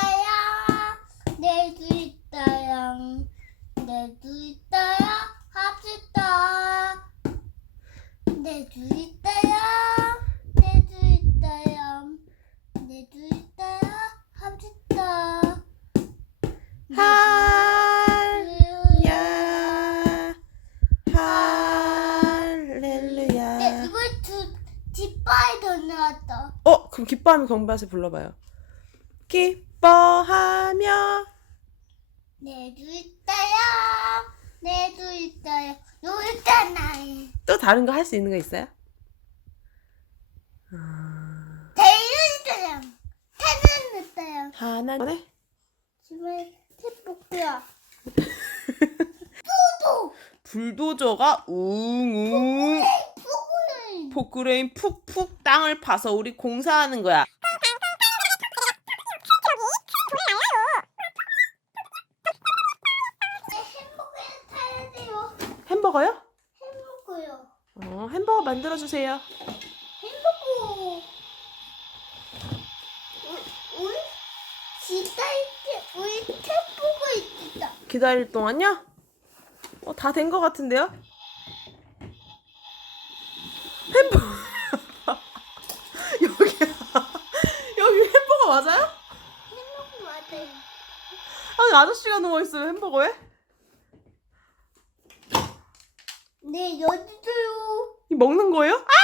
있다야 내주 있다야 내주 있다야 합시다. 내주 있다야 내주 있다야 내주 있다야 합시다. 할야. 할렐루야. 네, 이걸 두 뒷바에 더 나왔다. 어, 그럼 기뻐하며 경배하세 불러봐요. 기뻐하며. 내주 있다야 내주 여기 있잖아 또 다른 거 할 수 있는 거 있어요? 아, 대유 있다야 태는 있다야 하나 네 집에 태복구야 또 불도저가 웅웅. 포크레인 푹푹 땅을 파서 우리 공사하는 거야. 햄버거요? 햄버거요 어, 햄버거 만들어 주세요. 햄버거 우- 우리 집에 있지 우리 태복구 있다 기다릴 동안요? 어, 다된거 같은데요? 햄버거 여기 여기 햄버거 맞아요? 햄버거 맞아요 아니 아저씨가 누워 있어요 햄버거에? 네 여기도요 이 먹는 거예요? 아